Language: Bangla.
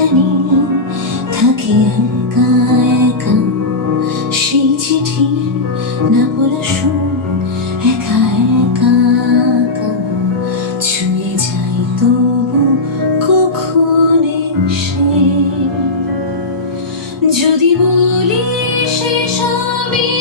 জানি থাকে একা একা সেই চিঠি না পড়া সুর একা একা একা ছুঁয়ে যাই তবু কখন এসে যদি বলি সে সবই